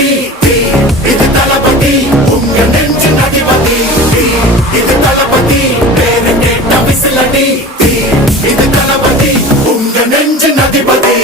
தளபதி இது தளபதி உங்க நெஞ்சு அதிபதி இது தளபதி பேரு கேட்ட விசிலடி இது தளபதி உங்க நெஞ்சு அதிபதி